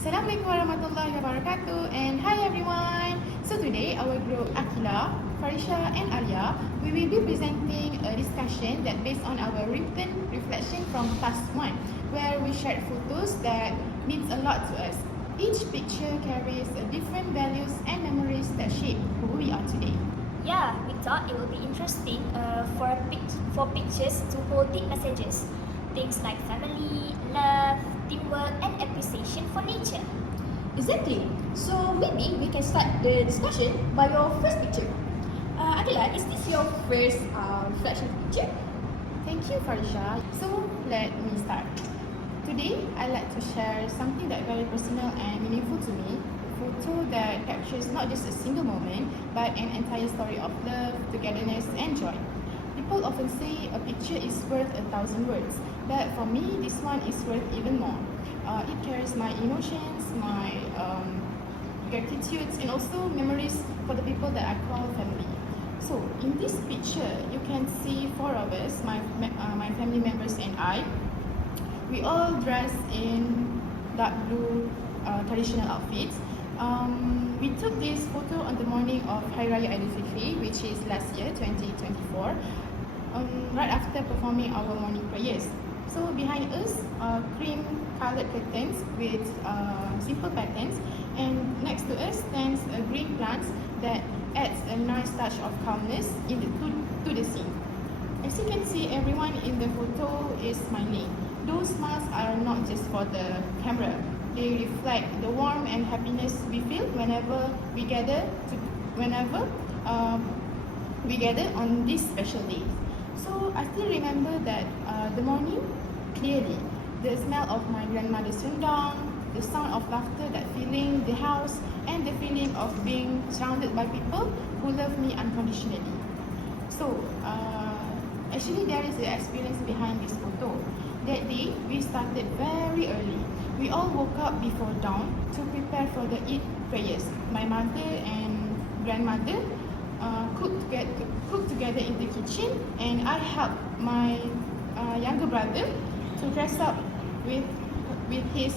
Assalamualaikum warahmatullahi wabarakatuh, and hi everyone. So today our group Aqilah, Farisha and Alyaa, we will be presenting a discussion that based on our written reflection from past one, where we shared photos that means a lot to us. Each picture carries a different values and memories that shape who we are today. Yeah, we thought it would be interesting for pictures to hold deep messages. Things like family, love, teamwork, and appreciation for nature. Exactly. So maybe we can start the discussion by your first picture. Aqilah, is this your first reflection picture? Thank you, Farisha. So let me start. Today, I'd like to share something that very personal and meaningful to me. A photo that captures not just a single moment, but an entire story of love, togetherness, and joy. People often say a picture is worth 1,000 words, but for me, this one is worth even more. It carries my emotions, my gratitudes, and also memories for the people that I call family. So, in this picture, you can see four of us, my family members and I. We all dress in dark blue traditional outfits. We took this photo on the morning of Hari Raya Aidilfitri, which is last year, 2024, right after performing our morning prayers. So behind us are cream-colored curtains with simple patterns, and next to us stands a green plant that adds a nice touch of calmness to the scene. As you can see, everyone in the photo is smiling. Those smiles are not just for the camera. They reflect the warmth and happiness we feel whenever we gather on this special day. So I still remember that the morning clearly. The smell of my grandmother's rendang, the sound of laughter that filling the house, and the feeling of being surrounded by people who love me unconditionally. So actually there is an experience behind this photo. That day, we started very early. We all woke up before dawn to prepare for the Eid prayers. My mother and grandmother cooked together in the kitchen, and I helped my younger brother to dress up with his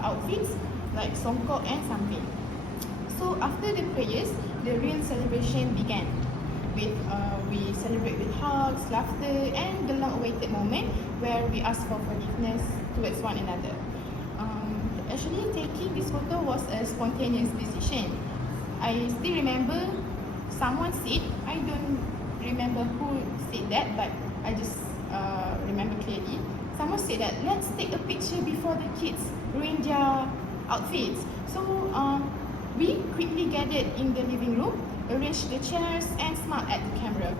outfits like songkok and samping. So after the prayers, the real celebration began. We celebrate with hugs, laughter, and the long-awaited moment where we ask for forgiveness towards one another. Actually, taking this photo was a spontaneous decision. I still remember someone said, I don't remember who said that, but I just remember clearly. Someone said that let's take a picture before the kids ruin their outfits. So we quickly gathered in the living room, arranged the chairs, and smiled at the camera.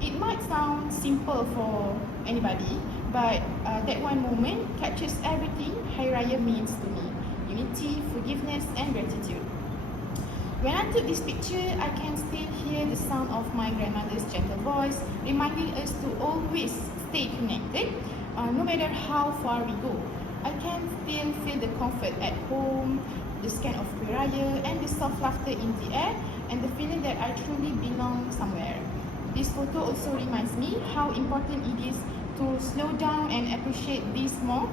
It might sound simple for anybody, but that one moment captures everything Hari Raya means to me: unity, forgiveness, and gratitude. When I took this picture, I can still hear the sound of my grandmother's gentle voice, reminding us to always stay connected, no matter how far we go. I can still feel the comfort at home, the scan of Hari Raya, and the soft laughter in the air, and the feeling that I truly belong somewhere. This photo also reminds me how important it is to slow down and appreciate these small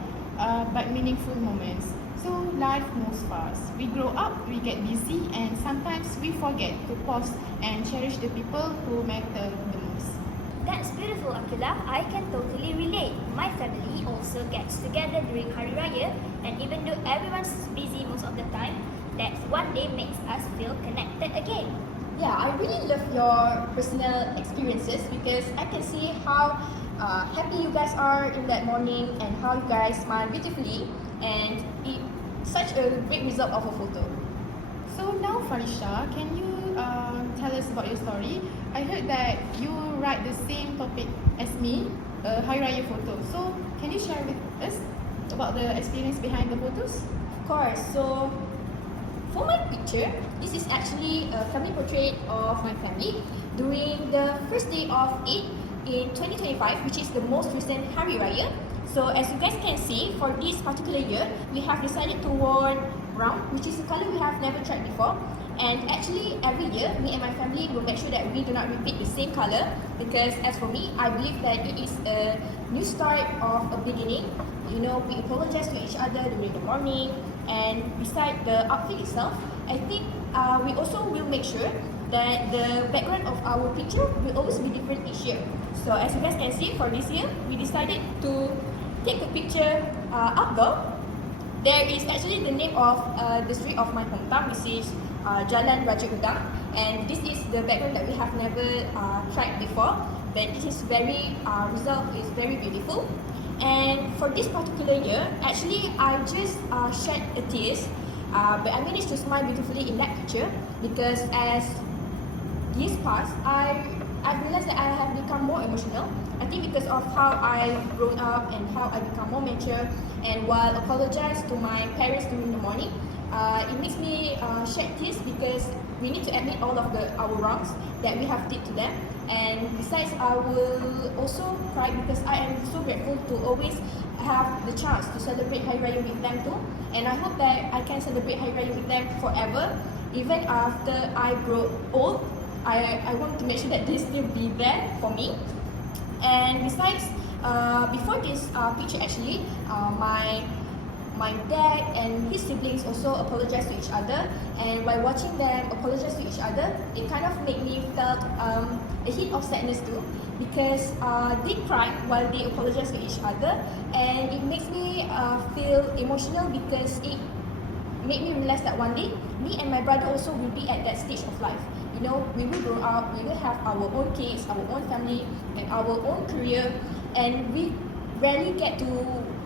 but meaningful moments. So life moves fast. We grow up, we get busy, and sometimes we forget to pause and cherish the people who matter the most. That's beautiful, Aqilah. I can totally relate. My family also gets together during Hari Raya, and even though everyone's busy most of the time, that one day makes us feel connected again. Yeah, I really love your personal experiences because I can see how happy you guys are in that morning and how you guys smile beautifully, and it's such a great result of a photo. So now, Farisha, can you tell us about your story? I heard that you write the same topic as me, Hari Raya photo. So can you share with us about the experience behind the photos? Of course. So for my picture, this is actually a family portrait of my family during the first day of Eid in 2025, which is the most recent Hari Raya. So as you guys can see, for this particular year, we have decided to wear brown, which is a color we have never tried before. And actually, every year, me and my family will make sure that we do not repeat the same color, because as for me, I believe that it is a new start of a beginning. You know, we apologize to each other during the morning, And beside the outfit itself, I think we also will make sure that the background of our picture will always be different each year. So as you guys can see, for this year, we decided to take a picture outdoor. There is actually the name of the street of my hometown, which is Jalan Raja Udang, and this is the background that we have never tried before. But this is result is very beautiful. And for this particular year, actually I just shed a tears, but I managed to smile beautifully in that picture because as years pass, I realized that I have become more emotional. I think because of how I grown up and how I become more mature. And while apologize to my parents during the morning, it makes me shed tears because we need to admit all of our wrongs that we have did to them. And besides, I will also cry because I am so grateful to always have the chance to celebrate Hari Raya with them too. And I hope that I can celebrate Hari Raya with them forever. Even after I grow old, I want to make sure that they still be there for me. And besides, before this picture actually, my dad and his siblings also apologized to each other, and by watching them apologize to each other, it kind of made me felt a hint of sadness too, because they cried while they apologized to each other, and it makes me feel emotional because it made me realize that one day me and my brother also will be at that stage of life. You know, we will grow up, we will have our own kids, our own family, and our own career, and we rarely get to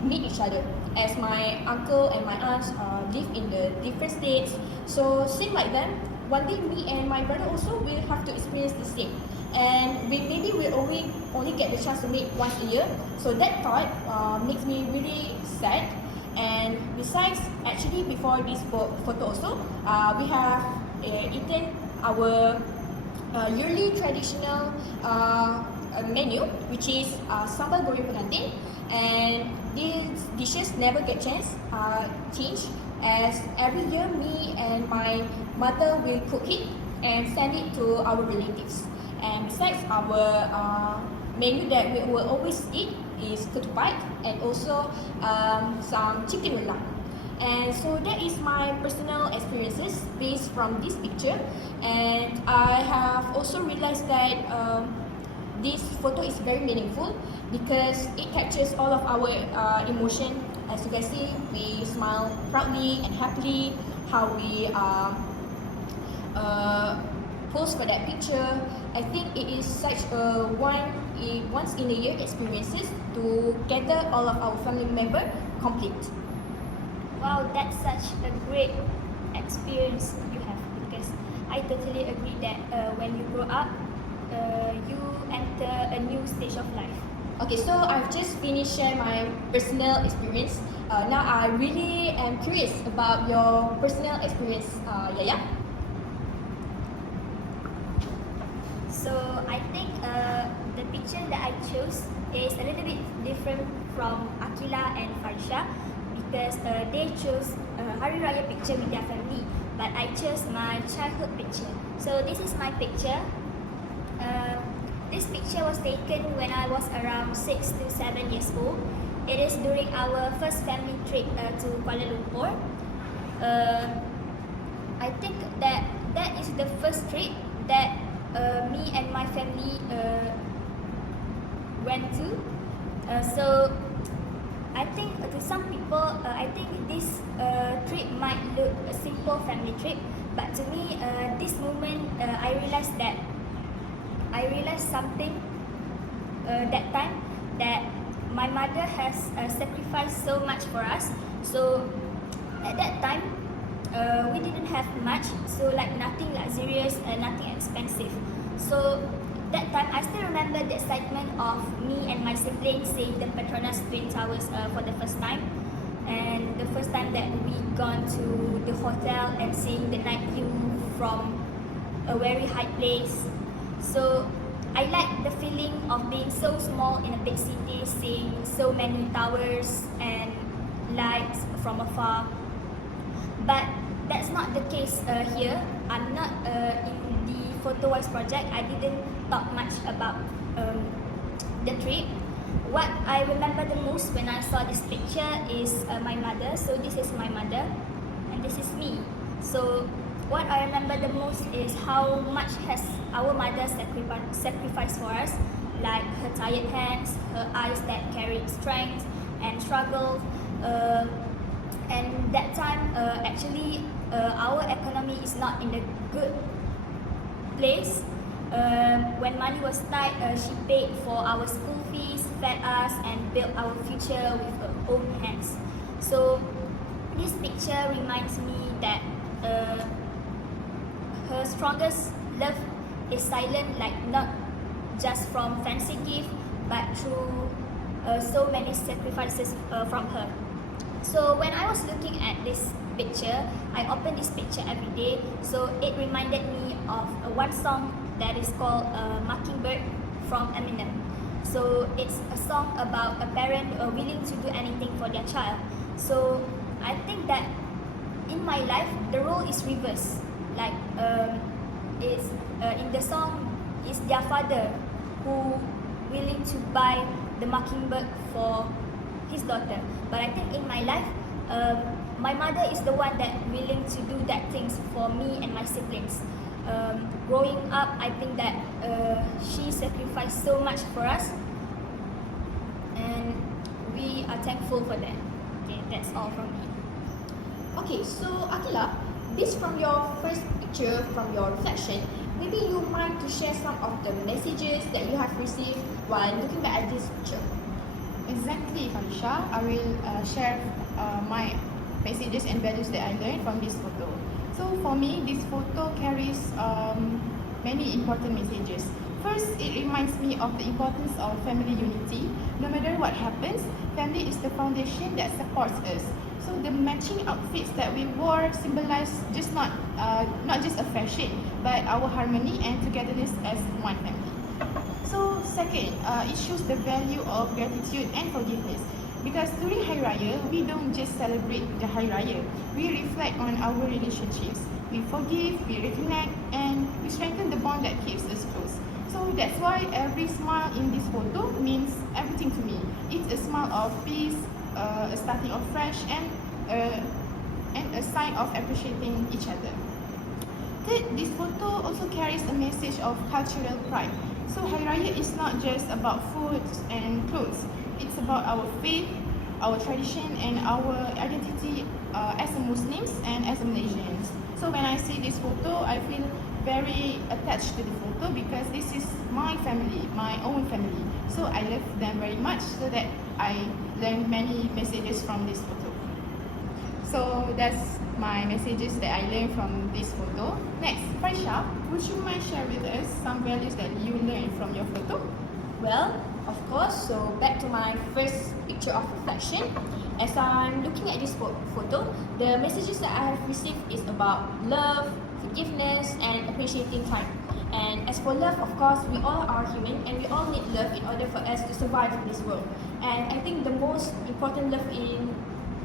meet each other, as my uncle and my aunts live in the different states. So same like them, one day me and my brother also will have to experience the same, and maybe we'll only get the chance to meet once a year. So that thought makes me really sad. And besides, actually before this photo also, we have eaten our yearly traditional menu, which is sambal goreng pengantin, and these dishes never get changed, as every year me and my mother will cook it and send it to our relatives. And besides, our menu that we will always eat is ketupat and also some chicken rendang. And so that is my personal experiences based from this picture. And I have also realized that this photo is very meaningful because it captures all of our emotion. As you guys see, we smile proudly and happily, how we pose for that picture. I think it is such a once in a year experiences to gather all of our family member complete. Wow, that's such a great experience you have, because I totally agree that when you grow up, you enter a new stage of life. Okay, so I've just finished sharing my personal experience. Now I really am curious about your personal experience, Yaya. So I think the picture that I chose is a little bit different from Aqilah and Farisha, because they chose Hari Raya picture with their family, but I chose my childhood picture. So this is my picture. This picture was taken when I was around 6 to 7 years old. It is during our first family trip to Kuala Lumpur. I think that is the first trip that me and my family went to. So I think to some people, I think this trip might look a simple family trip, but to me, this moment, I realized something that time, that my mother has sacrificed so much for us. So at that time, we didn't have much, so like nothing luxurious, nothing expensive. So that time, I still remember the excitement of me and my siblings seeing the Petronas Twin Towers for the first time, and the first time that we gone to the hotel and seeing the night view from a very high place. So I like the feeling of being so small in a big city, seeing so many towers and lights from afar. But that's not the case here. I'm not in the PhotoWise project. I didn't talk much about the trip. what I remember the most when I saw this picture is my mother. So this is my mother and this is me. So what I remember the most is how much has our mother sacrificed for us, like her tired hands, her eyes that carried strength and struggle. And that time, our economy is not in a good place. When money was tight, she paid for our school fees, fed us, and built our future with her own hands. So this picture reminds me that her strongest love is silent, like not just from fancy gift, but through so many sacrifices from her. So when I was looking at this picture, I opened this picture every day. So it reminded me of one song that is called Mockingbird from Eminem. So it's a song about a parent willing to do anything for their child. So I think that in my life, the role is reversed. Like it's in the song, it's their father who willing to buy the mockingbird for his daughter. But I think in my life, my mother is the one that willing to do that things for me and my siblings. Growing up, I think that she sacrificed so much for us, and we are thankful for that. Okay, that's all from me. Okay, so Aqilah, based from your first picture, from your reflection, maybe you mind to share some of the messages that you have received while looking back at this picture. Exactly, Farisha. I will share my messages and values that I learned from this photo. So for me, this photo carries many important messages. First, it reminds me of the importance of family unity. No matter what happens, family is the foundation that supports us. So the matching outfits that we wore symbolize not just a fashion, but our harmony and togetherness as one family. So second, it shows the value of gratitude and forgiveness. Because during Hari Raya, we don't just celebrate the Hari Raya. We reflect on our relationships. We forgive, we reconnect, and we strengthen the bond that keeps us close. So that's why every smile in this photo means everything to me. It's a smile of peace, a starting of fresh, and a sign of appreciating each other. Third, this photo also carries a message of cultural pride. So Hari Raya is not just about food and clothes. It's about our faith, our tradition, and our identity as a Muslims and as a Malaysians. So when I see this photo, I feel very attached to the photo because this is my family, my own family. So I love them very much, so that I learned many messages from this photo. So that's my messages that I learned from this photo. Next, Farisha, would you mind share with us some values that you learned from your photo? Well, of course, so back to my first picture of reflection. As I'm looking at this photo, the messages that I have received is about love, forgiveness, and appreciating time. And as for love, of course, we all are human and we all need love in order for us to survive in this world. And I think the most important love in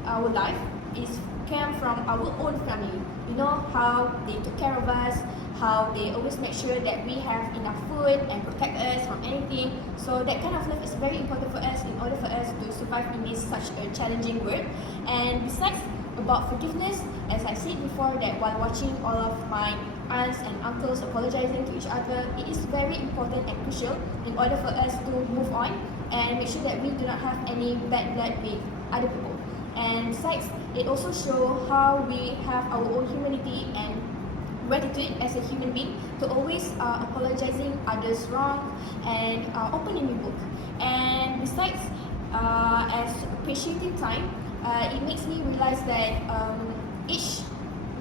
our life came from our own family. You know how they took care of us, how they always make sure that we have enough food and protect us from anything. So that kind of love is very important for us in order for us to survive in this such a challenging world. And besides about forgiveness, as I said before, that while watching all of my aunts and uncles apologizing to each other, it is very important and crucial in order for us to move on and make sure that we do not have any bad blood with other people. And besides, it also shows how we have our own humanity and gratitude as a human being to always apologizing others wrong and open a new book. And besides, as appreciating time, it makes me realize that each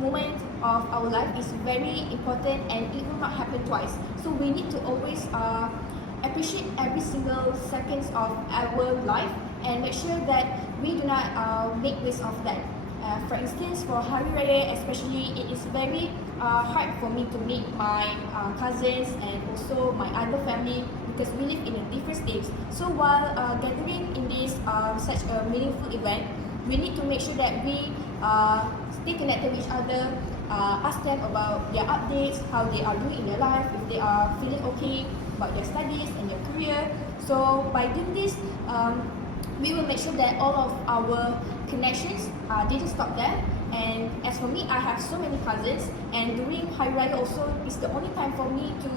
moment of our life is very important and it will not happen twice. So we need to always appreciate every single seconds of our life and make sure that we do not make waste of that. For instance, for Hari Raya especially, it is very hard for me to meet my cousins and also my other family because we live in a different states. So while gathering in this such a meaningful event, we need to make sure that we stay connected with each other, ask them about their updates, how they are doing in their life, if they are feeling okay about their studies and their career. So by doing this, we will make sure that all of our connections didn't stop there. And as for me, I have so many cousins, and during Hari Raya also is the only time for me to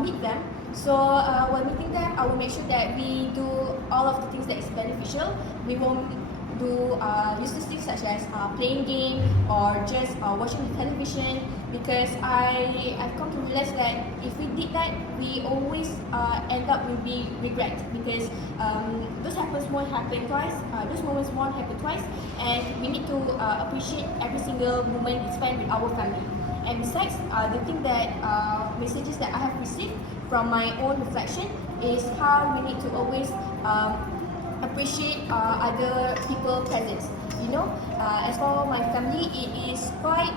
meet them. So while meeting them, I will make sure that we do all of the things that is beneficial. We won't do useless things such as playing game or just watching the television, because I've come to realize that if we did that, we always end up with regret, because those moments won't happen twice, and we need to appreciate every single moment we spend with our family. And besides, the thing that messages that I have received from my own reflection is how we need to always appreciate other people's presence. You know, as for my family, it is quite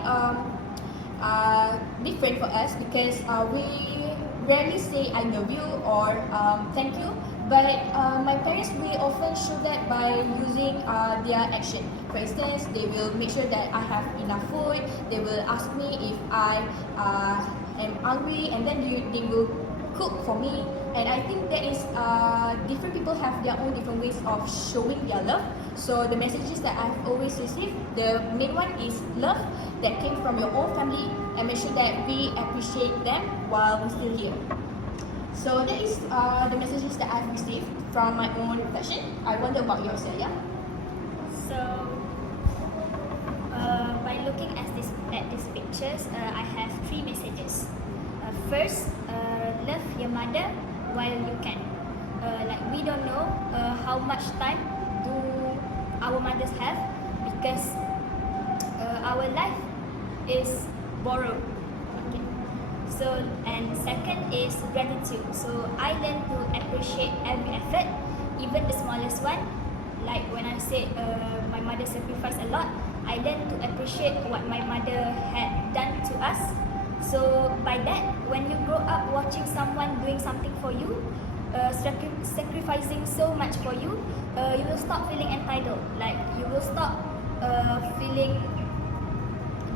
different for us, because we rarely say I love you or thank you. But my parents will often show that by using their action. For instance, they will make sure that I have enough food. They will ask me if I am hungry, and then they will cook for me. And I think that is different people have their own different ways of showing their love. So the messages that I've always received, the main one is love that came from your own family, and make sure that we appreciate them while we're still here. So that is the messages that I've received from my own reflection. I wonder about yours, Alyaa. So, by looking at these pictures, I have 3 messages. First, love your mother while you can. Like, we don't know how much time do our mothers have, because our life is borrowed. Okay. So, and second is gratitude. So I learn to appreciate every effort, even the smallest one. Like when I said my mother sacrificed a lot, I learn to appreciate what my mother had done to us. So by that, when you grow up watching someone doing something for you, sacrificing so much for you, you will stop feeling entitled. Like you will stop feeling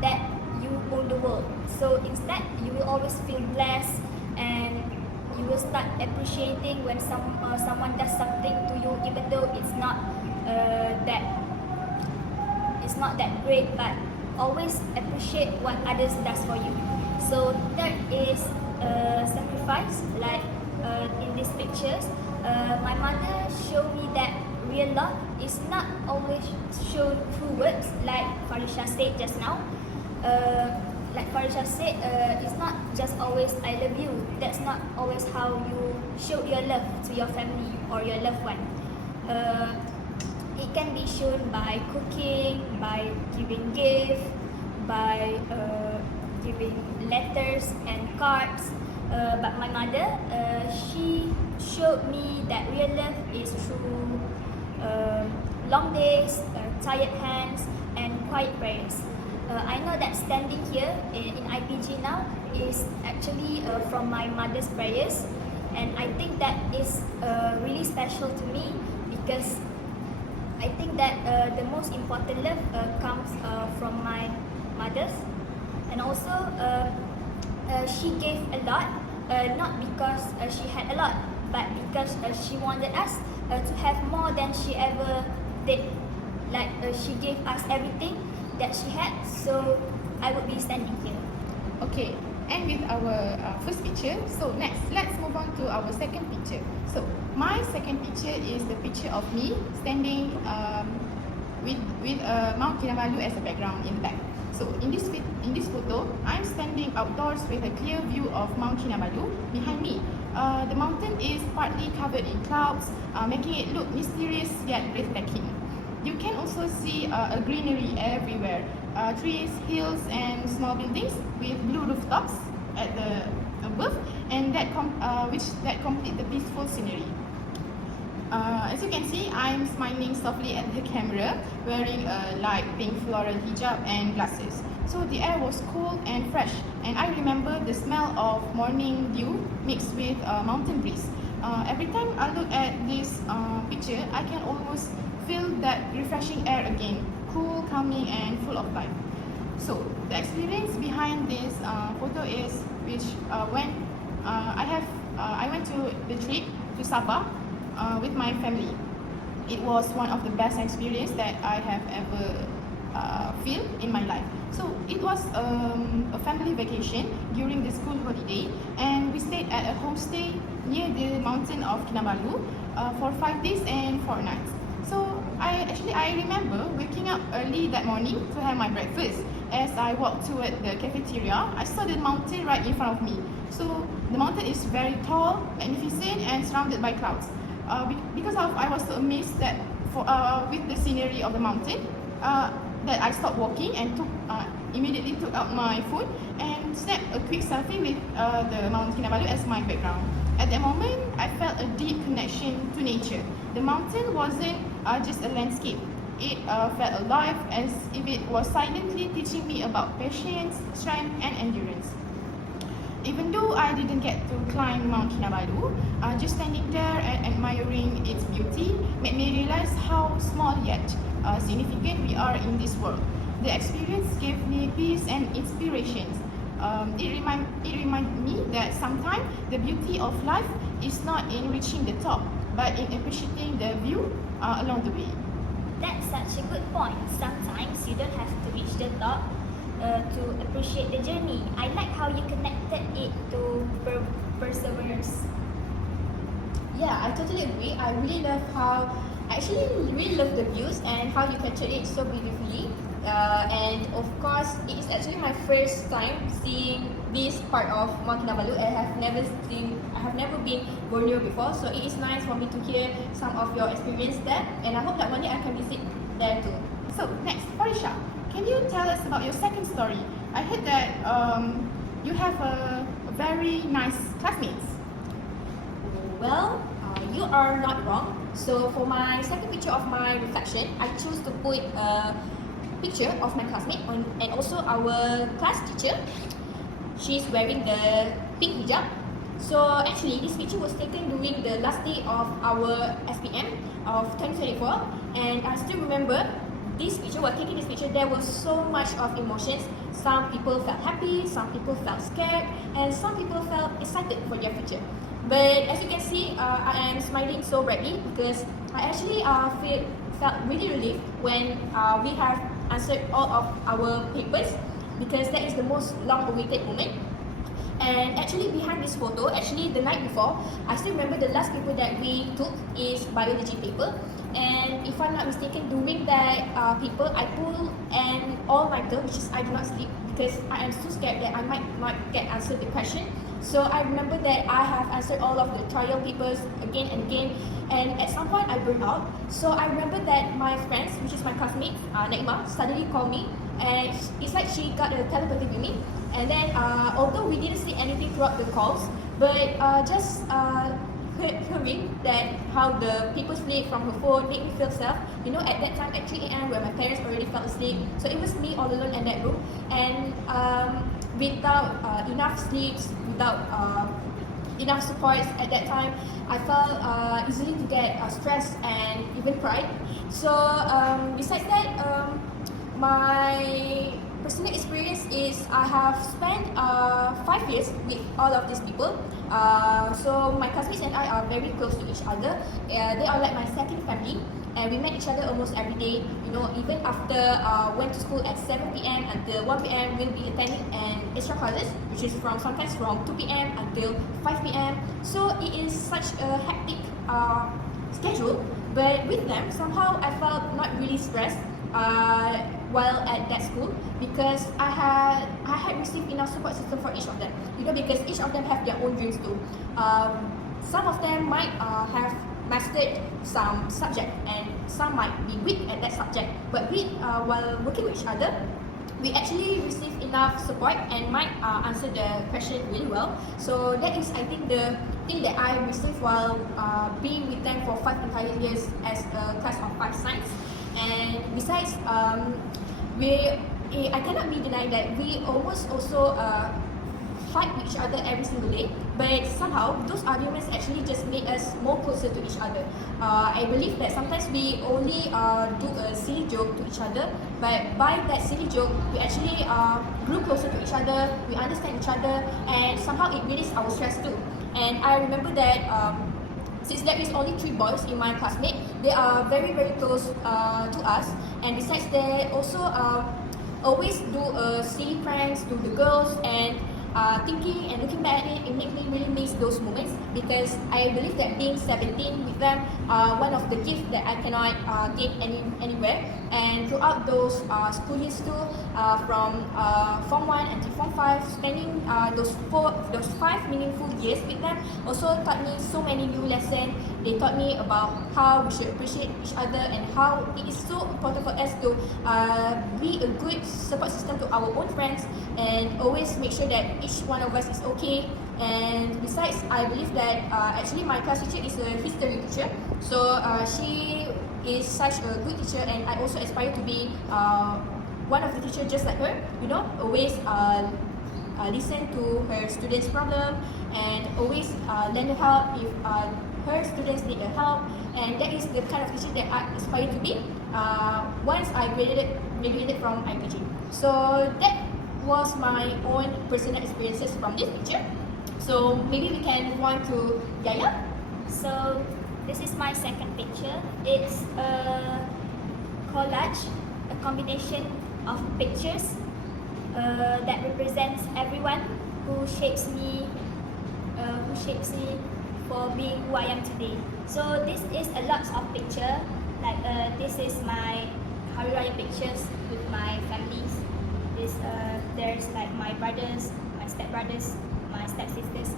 that you own the world. So instead, you will always feel blessed, and you will start appreciating when someone does something to you, even though it's not that great, but always appreciate what others does for you. So third is sacrifice. Like in these pictures, my mother showed me that real love is not always shown through words, like Farisha said just now. Like Farisha said, it's not just always I love you. That's not always how you show your love to your family or your loved one. It can be shown by cooking, by giving gifts, by giving letters and cards. But my mother, she showed me that real love is through long days, tired hands, and quiet prayers. I know that standing here in IPG now is actually from my mother's prayers, and I think that is really special to me, because I think that the most important love comes from my mother's, and also she gave a lot, not because she had a lot, but because she wanted us to have more than she ever did. Like she gave us everything that she had, so I would be standing here. Okay, and with our first picture, so next let's move on to our second picture. So my second picture is the picture of me standing with Mount Kinabalu as a background in the back. So in this photo, I'm standing outdoors with a clear view of Mount Kinabalu behind me. The mountain is partly covered in clouds, making it look mysterious yet breathtaking. You can also see a greenery everywhere, trees, hills, and small buildings with blue rooftops at the above, and that complete the peaceful scenery. As you can see, I'm smiling softly at the camera, wearing a light pink floral hijab and glasses. So the air was cool and fresh, and I remember the smell of morning dew mixed with mountain breeze. Every time I look at this picture, I can almost feel that refreshing air again, cool, calming, and full of life. So the experience behind this photo is when I went to the trip to Sabah with my family. It was one of the best experience that I have ever feel in my life. So it was a family vacation during the school holiday, and we stayed at a homestay near the mountain of Kinabalu for 5 days and 4 nights. So I remember waking up early that morning to have my breakfast. As I walked toward the cafeteria, I saw the mountain right in front of me. So the mountain is very tall, magnificent, and surrounded by clouds. I was so amazed that with the scenery of the mountain, that I stopped walking and immediately took out my phone and snapped a quick selfie with the Mount Kinabalu as my background. At that moment, I felt a deep connection to nature. The mountain wasn't just a landscape. It felt alive, as if it was silently teaching me about patience, strength, and endurance. Even though I didn't get to climb Mount Kinabalu, just standing there and admiring its beauty made me realize how small yet significant we are in this world. The experience gave me peace and inspirations. It reminded me that sometimes the beauty of life is not in reaching the top, but in appreciating the view along the way. That's such a good point. Sometimes you don't have to reach the top to appreciate the journey. I like how you connected it to perseverance. Yeah, I totally agree. I actually really love the views and how you captured it so beautifully. And of course, it is actually my first time seeing this part of Mount Kinabalu. I have never been Borneo before, so it is nice for me to hear some of your experience there. And I hope that one day I can visit there too. So next, Farisha, can you tell us about your second story? I heard that you have a very nice classmates. Well, you are not wrong. So for my second picture of my reflection, I chose to put a picture of my classmate and also our class teacher. She's wearing the pink hijab. So actually, this picture was taken during the last day of our SPM of 2024, and I still remember this picture. While taking this picture, there was so much of emotions. Some people felt happy, some people felt scared, and some people felt excited for their future. But as you can see, I am smiling so brightly because I actually felt really relieved when we have answered all of our papers, because that is the most long-awaited moment. And actually behind this photo, actually the night before, I still remember the last paper that we took is biology paper. And if I'm not mistaken, during that paper, I pulled an all-nighter, which is I do not sleep because I am so scared that I might not get answered the question. So I remember that I have answered all of the trial papers again and again, and at some point I burned out. So I remember that my friends, which is my classmates, Naima, suddenly called me, and it's like she got a telepathy with me. And then although we didn't say anything throughout the calls, but just hearing that how the papers played from her phone made me feel safe. You know, at that time at 3 a.m. where my parents already fell asleep, so it was me all alone in that room, and without enough sleeps, without enough supports at that time, I felt easily to get stressed and even cried. So besides that, my personal experience is I have spent 5 years with all of these people. So my classmates and I are very close to each other. They are like my second family, and we met each other almost every day. You know, even after went to school at 7 p.m. until 1 p.m. we'll be attending an extra classes, which is sometimes from 2 p.m. until 5 p.m. So it is such a hectic schedule, but with them somehow I felt not really stressed while at that school, because I had received enough support system for each of them. You know, because each of them have their own dreams too. Some of them might have mastered some subject, and some might be weak at that subject. But while working with each other, we actually received enough support and might answer the question really well. So that is, I think, the thing that I received while being with them for 5 entire years as a class of 5 science. And besides, I cannot be denied that we almost also fight with each other every single day, but somehow those arguments actually just make us more closer to each other. I believe that sometimes we only do a silly joke to each other, but by that silly joke, we actually grew closer to each other, we understand each other, and somehow it releases our stress too. And I remember that since there is only 3 boys in my classmate, they are very close to us. And besides, they also always do silly pranks to the girls, and thinking and looking back at it, it makes me really miss those moments, because I believe that being 17 with them, one of the gifts that I cannot get anywhere. And throughout those school years too, from Form 1 until Form 5, spending those 5 meaningful years with them also taught me so many new lessons. They taught me about how we should appreciate each other, and how it is so important for us to be a good support system to our own friends, and always make sure that each one of us is okay. And besides, I believe that actually my class teacher is a history teacher, so she is such a good teacher, and I also aspire to be one of the teachers just like her, you know, always listen to her students' problem, and always lend a help if her students need a help. And that is the kind of teacher that I aspire to be once I graduated from IPG. So that was my own personal experiences from this teacher. So maybe we can move on to Yaya. So this is my second picture. It's a collage, a combination of pictures that represents everyone who shapes me for being who I am today. So this is a lot of picture. Like this is my Hari Raya pictures with my families. There's like my brothers, my stepbrothers, my stepsisters,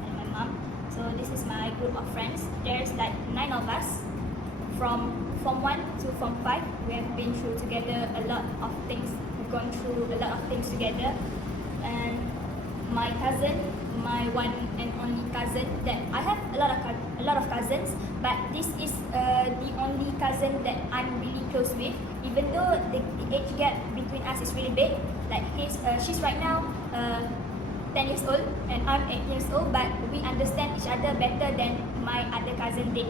and my mom. So this is my group of friends. There's like 9 of us from Form 1 to Form 5. We have been through together a lot of things. We've gone through a lot of things together. And my cousin, my one and only cousin, that I have a lot of cousins, but this is the only cousin that I'm really close with. Even though the age gap between us is really big. Like she's right now 10 years old and I'm 8 years old, but we understand each other better than my other cousin did.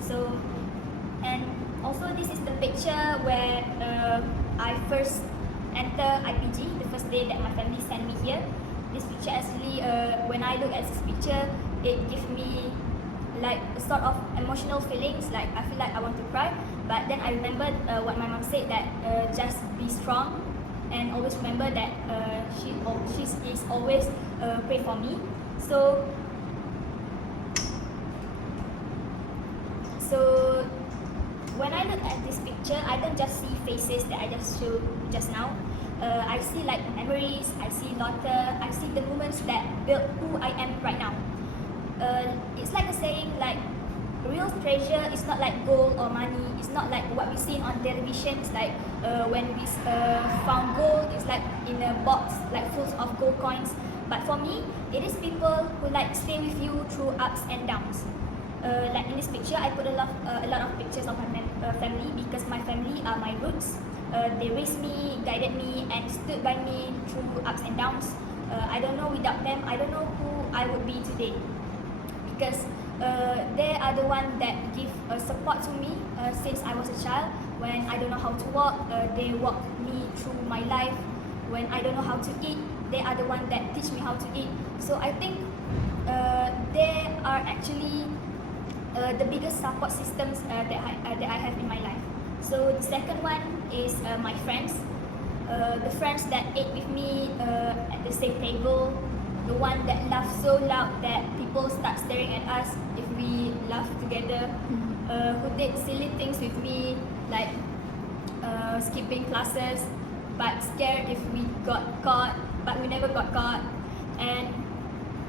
So, and also this is the picture where I first enter IPG, the first day that my family sent me here. This picture actually, when I look at this picture, it gives me like a sort of emotional feelings, like I feel like I want to cry. But then I remember what my mom said, that just be strong, and always remember that she is always pray for me. So when I look at this picture, I don't just see faces that I just showed just now. I see like memories, I see laughter, I see the moments that build who I am right now. It's like a saying, like real treasure is not like gold or money. It's not like what we see on television. It's like when we found gold, it's like in a box, like full of gold coins. But for me, it is people who like stay with you through ups and downs. Like in this picture, I put a lot of pictures of my family, because my family are my roots. They raised me, guided me, and stood by me through ups and downs. I don't know, without them, I don't know who I would be today, because they are the one that give support to me since I was a child. When I don't know how to walk, they walk me through my life. When I don't know how to eat, they are the one that teach me how to eat. So I think they are actually the biggest support systems that I have in my life. So the second one is my friends, the friends that ate with me at the same table, the one that laughed so loud that people start staring at us if we laugh together, who did silly things with me, like skipping classes, but scared if we got caught, but we never got caught, and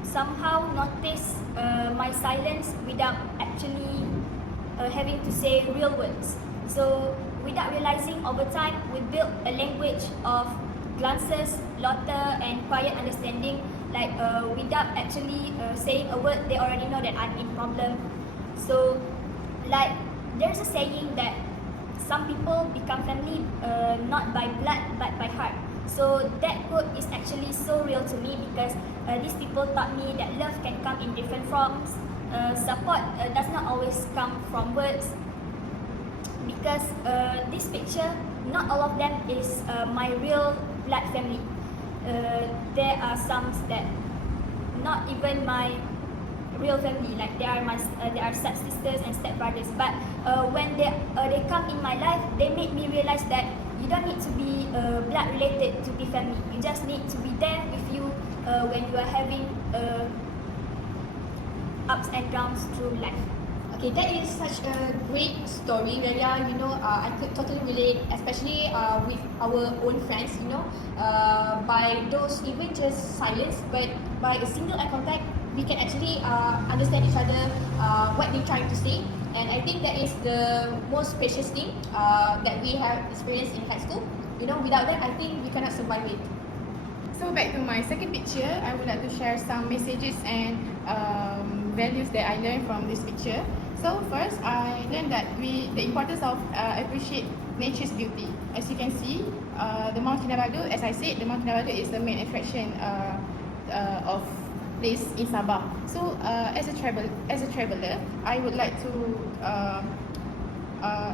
somehow notice my silence without actually having to say real words. So without realizing, over time we built a language of glances, laughter, and quiet understanding. Like without actually saying a word, they already know that I'm in problem. So like there's a saying that some people become family not by blood but by heart. So that quote is actually so real to me, because these people taught me that love can come in different forms. Support does not always come from words, because this picture, not all of them is my real blood family. There are some that not even my real family. Like they are stepsisters and stepbrothers. But when they come in my life, they made me realize that you don't need to be blood related to be family. You just need to be there with you when you are having ups and downs through life. Okay, that is such a great story, Relia. I could totally relate, especially with our own friends. By those even just silence, but by a single eye contact, we can actually understand each other, what they're trying to say. And I think that is the most precious thing that we have experienced in high school. Without that, I think we cannot survive it. So back to my second picture, I would like to share some messages and values that I learned from this picture. So first, I learned that the importance of appreciate nature's beauty. As you can see, the Mount Kinabalu, as I said, the Mount Kinabalu is the main attraction of place in Sabah. So as a traveler, I would like to,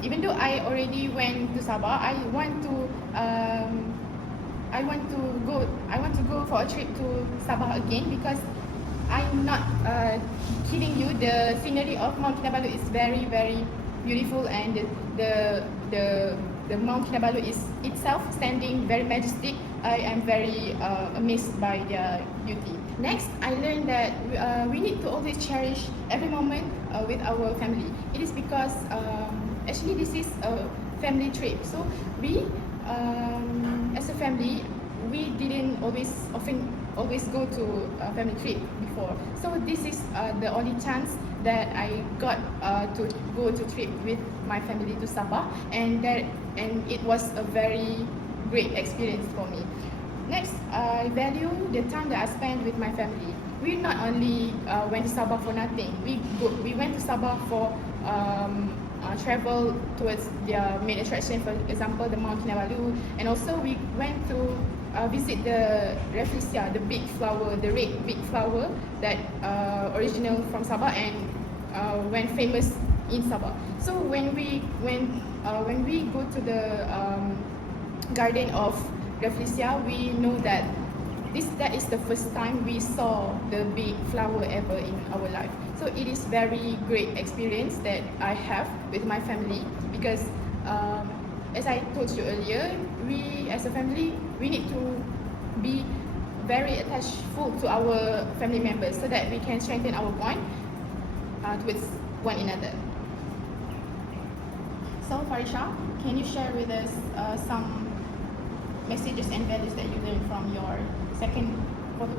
even though I already went to Sabah, I want to go for a trip to Sabah again, because I'm not kidding you. The scenery of Mount Kinabalu is very, very beautiful, and the Mount Kinabalu is itself standing very majestic. I am very amazed by their beauty. Next, I learned that we need to always cherish every moment with our family. It is because actually this is a family trip. So we, as a family, we didn't always go to a family trip before. So this is the only chance that I got to go to trip with my family to Sabah, and it was a very great experience for me. Next, I value the time that I spent with my family. We not only went to Sabah for nothing. We went to Sabah for travel towards their main attraction, for example, the Mount Kinabalu, and also we went to visit the Rafflesia, the big flower, the red big flower that original from Sabah and went famous in Sabah. So when we go to the garden of Rafflesia, we know that that is the first time we saw the big flower ever in our life. So it is very great experience that I have with my family, because as I told you earlier, we as a family, we need to be very attachful to our family members so that we can strengthen our bond towards one another. So Farisha, can you share with us some messages and values that you learned from your second photo?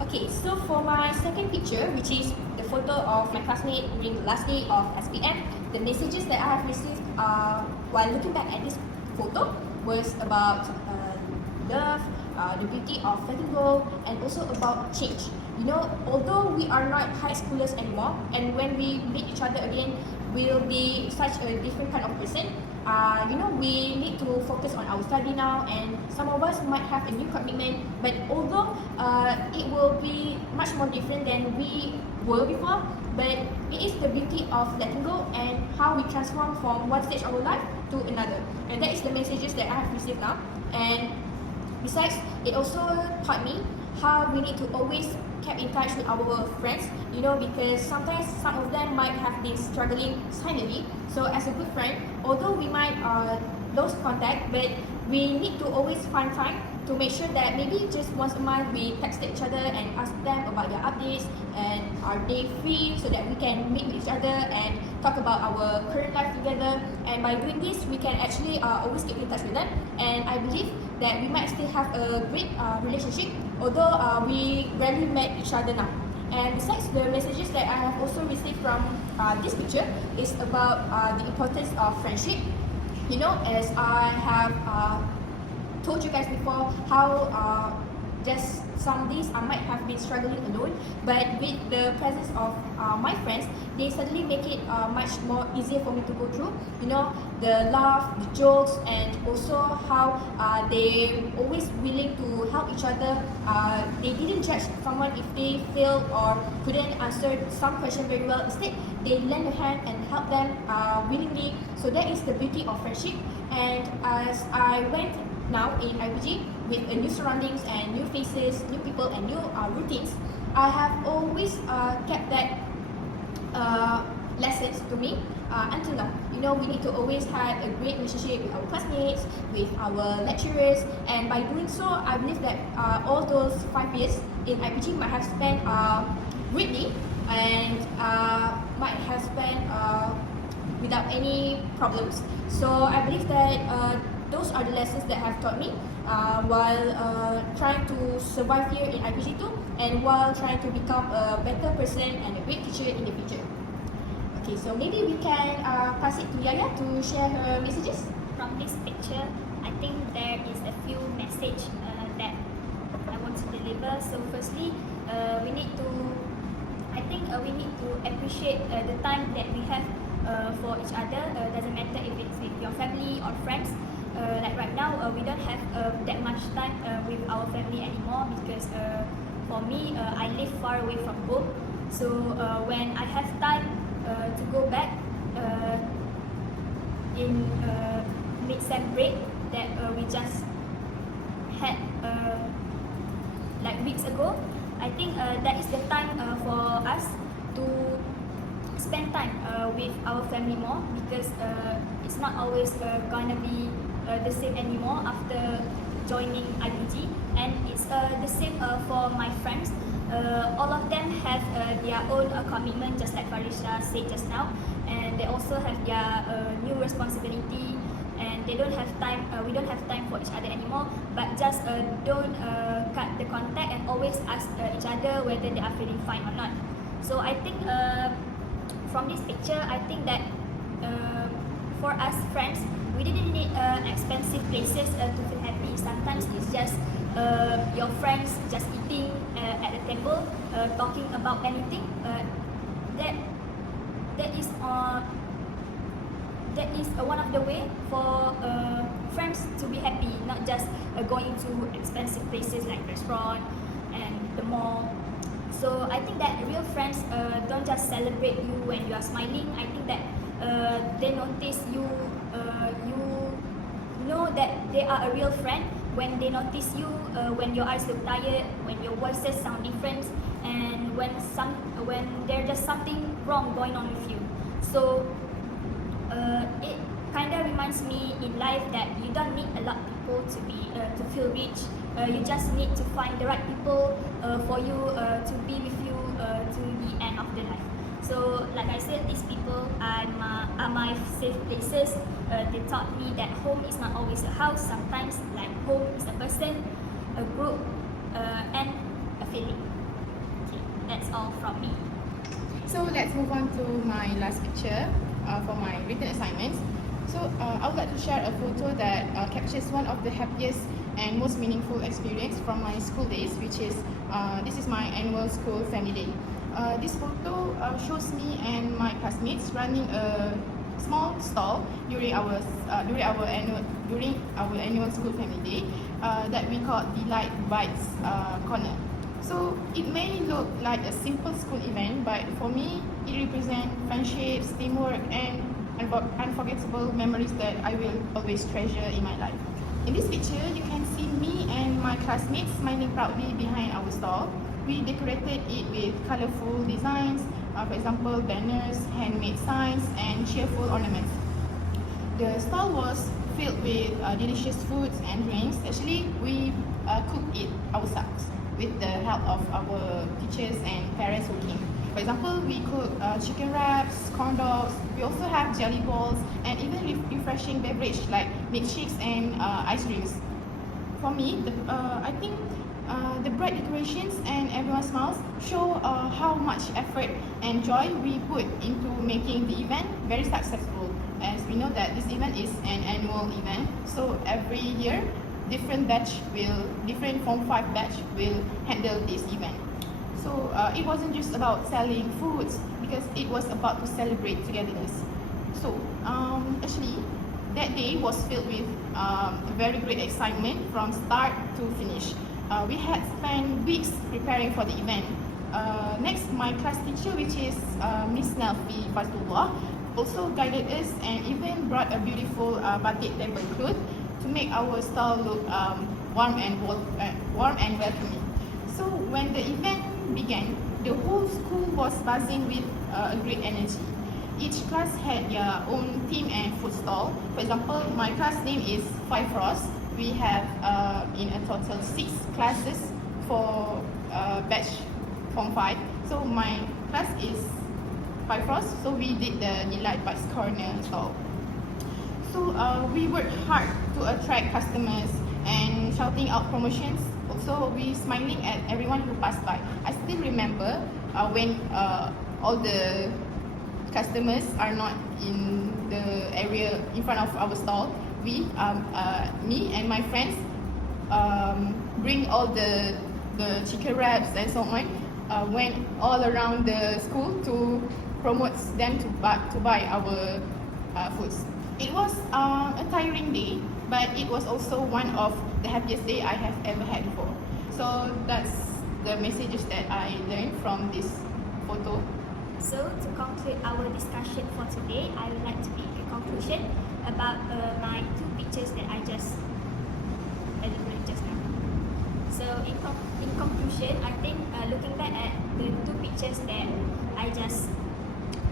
Okay, so for my second picture, which is the photo of my classmate during the last day of SPM, the messages that I have received while looking back at this photo was about love, the beauty of letting go, and also about change. Although we are not high schoolers anymore, and when we meet each other again, we'll be such a different kind of person. We need to focus on our study now, and some of us might have a new commitment, but although it will be much more different than we were before, but it is the beauty of letting go and how we transform from one stage of our life to another. And that is the messages that I have received now. And besides, it also taught me how we need to always keep in touch with our friends, because sometimes some of them might have been struggling silently. So as a good friend, although we might lose contact, but we need to always find time to make sure that maybe just once a month we text each other and ask them about their updates and are they free, so that we can meet with each other and talk about our current life together. And by doing this, we can actually always keep in touch with them. And I believe that we might still have a great relationship, although we rarely met each other now. And besides, the messages that I have also received from this picture is about the importance of friendship. As I have told you guys before, how just some days I might have been struggling alone, but with the presence of my friends, they suddenly make it much more easier for me to go through. The laugh, the jokes, and also how they always willing to help each other. They didn't judge someone if they failed or couldn't answer some question very well. Instead, they lend a hand and help them willingly. So that is the beauty of friendship. And as I went now in IPG with new surroundings and new faces, new people and new routines, I have always kept that lessons to me until now. You know, we need to always have a great relationship with our classmates, with our lecturers, and by doing so, I believe that all those 5 years in IPG might have spent greatly and might have spent without any problems. So I believe that those are the lessons that have taught me while trying to survive here in IPG2 and while trying to become a better person and a great teacher in the future. Okay, so maybe we can pass it to Yaya to share her messages. From this picture, I think there is a few messages that I want to deliver. So firstly, we need to appreciate the time that we have for each other. Doesn't matter if it's with your family or friends. Like right now, we don't have that much time with our family anymore because for me, I live far away from home. So when I have time to go back in mid-sem break that we just had like weeks ago, I think that is the time for us to spend time with our family more because it's not always gonna be the same anymore after joining IPG, and it's the same for my friends. All of them have their own commitment, just like Farisha said just now, and they also have their new responsibility, and they don't have time. We don't have time for each other anymore. But just don't cut the contact and always ask each other whether they are feeling fine or not. So I think from this picture, I think that for us friends, we didn't need expensive places to feel happy. Sometimes it's just your friends just eating at the table, talking about anything. That is one of the way for friends to be happy, not just going to expensive places like restaurant and the mall. So I think that real friends don't just celebrate you when you are smiling. I think that they notice you. You know that they are a real friend when they notice you, when your eyes look tired, when your voices sound different, and when there's just something wrong going on with you. So it kind of reminds me in life that you don't need a lot of people to feel rich. You just need to find the right people for you to be with you to the end of the life. So like I said, these people are my safe places. They taught me that home is not always a house. Sometimes like home is a person, a group, and a feeling. Okay, that's all from me. So let's move on to my last picture for my written assignments. So I would like to share a photo that captures one of the happiest and most meaningful experience from my school days, which is this is my annual school family day. This photo shows me and my classmates running a small stall during our annual school family day that we call Delight Bites Corner. So it may look like a simple school event, but for me it represents friendships, teamwork, and unforgettable memories that I will always treasure in my life. In this picture, you can see me and my classmates smiling proudly behind our stall. We decorated it with colorful designs, for example, banners, handmade signs, and cheerful ornaments. The stall was filled with delicious foods and drinks. Actually, we cooked it ourselves with the help of our teachers and parents who came. For example, we cook chicken wraps, corn dogs. We also have jelly balls and even refreshing beverage like milkshakes and ice creams. For me, I think the bright decorations and everyone's smiles show how much effort and joy we put into making the event very successful. As we know that this event is an annual event, so every year different Form 5 batch will handle this event. So it wasn't just about selling foods because it was about to celebrate togetherness. So actually that day was filled with very great excitement from start to finish. We had spent weeks preparing for the event. Next, my class teacher, which is Miss Nelfi Fazlullah, also guided us and even brought a beautiful batik tablecloth to make our stall look warm and welcoming. So when the event began, the whole school was buzzing with a great energy. Each class had their own theme and food stall. For example, my class name is Five Frost. We have in a total 6 classes for batch Form 5. So my class is Five Frost. So we did the Nilai Bites Corner stall. So we worked hard to attract customers and shouting out promotions. Also, we smiling at everyone who passed by. I still remember when all the customers are not in the area in front of our stall. We, me and my friends, bring all the chicken wraps and so on. Went all around the school to promote them to buy our foods. It was a tiring day, but it was also one of the happiest day I have ever had before. So that's the messages that I learned from this photo. So to conclude our discussion for today, I would like to make a conclusion about my 2 pictures that I just elaborated just now. So in conclusion, I think looking back at the 2 pictures that I just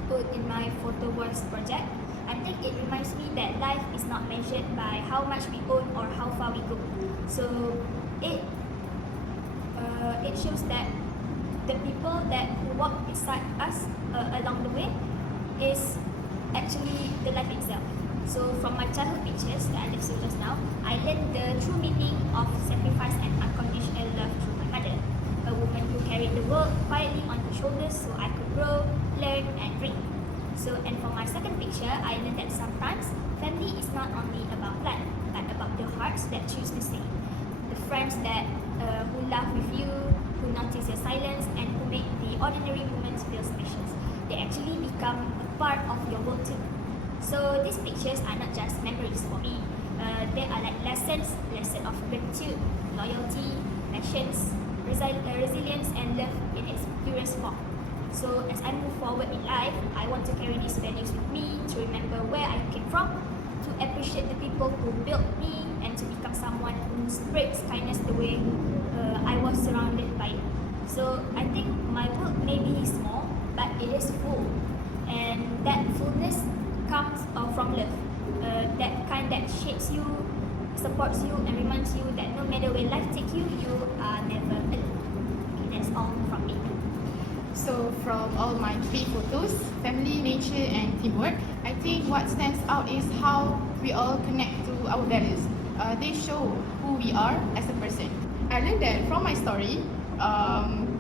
put in my photo walls project, I think it reminds me that life is not measured by how much we own or how far we go. So it shows that the people that who walk beside us along the way is actually the life itself. So from my childhood pictures that I just showed just now, I learned the true meaning of sacrifice and unconditional love through my mother, a woman who carried the world quietly on her shoulders so I could grow, learn and dream. So, and for my second picture, I learned that sometimes family is not only about blood, but about the hearts that choose to stay. The friends that who laugh with you, who notice your silence, and who make the ordinary moments feel special. They actually become a part of your world too. So these pictures are not just memories for me. They are like lessons of gratitude, loyalty, passions, resilience, and love in its purest form. So as I move forward in life, I want to carry these values with me, to remember where I came from, to appreciate the people who built me, and to become someone who spreads kindness the way I was surrounded by it. So I think my world may be small, but it is full, and that fullness comes from love. That kind that shapes you, supports you, and reminds you that no matter where life takes you, you are never alone. Okay, that's all from me. So from all my 3 photos, family, nature and teamwork, I think what stands out is how we all connect to our values. They show who we are as a person. I learned that from my story,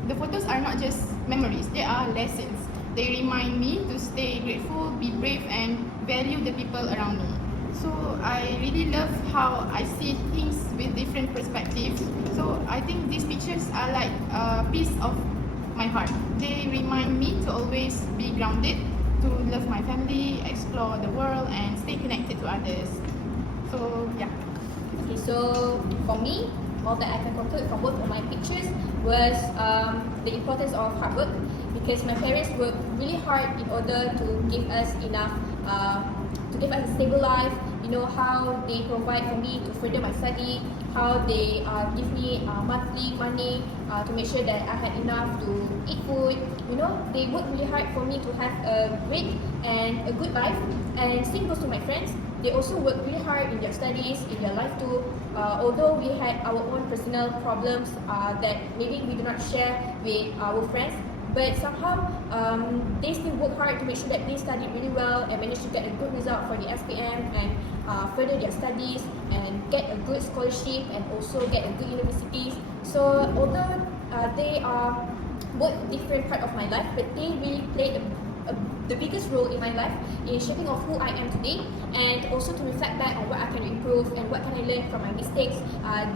the photos are not just memories, they are lessons. They remind me to stay grateful, be brave and value the people around me. So I really love how I see things with different perspectives. So I think these pictures are like a piece of my heart. They remind me to always be grounded, to love my family, explore the world and stay connected to others. So yeah. Okay, so for me, all that I can conclude from both of my pictures was the importance of hard work, because my parents worked really hard in order to give us enough, to give us a stable life. You know how they provide for me to further my study, how they give me monthly money to make sure that I had enough to eat food. You know, they work really hard for me to have a great and a good life. And same goes to my friends. They also work really hard in their studies, in their life too. Although we had our own personal problems that maybe we do not share with our friends, but somehow they still work hard to make sure that they studied really well and managed to get a good result for the SPM and further their studies and get a good scholarship and also get a good universities. So although they are both different part of my life, but they really played the biggest role in my life in shaping of who I am today, and also to reflect back on what I can improve and what can I learn from my mistakes.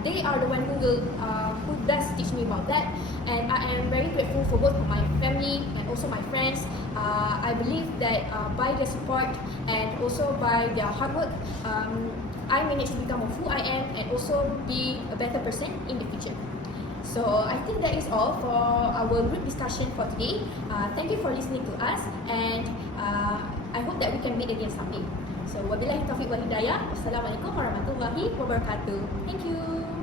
They are the one who does teach me about that, and I am very grateful for both my family and also my friends. I believe that by their support and also by their hard work, I managed to become who I am and also be a better person in the future. So I think that is all for our group discussion for today. Thank you for listening to us, and I hope that we can meet again someday. So wabillahi taufiq wal hidayah. Wassalamualaikum warahmatullahi wabarakatuh. Thank you.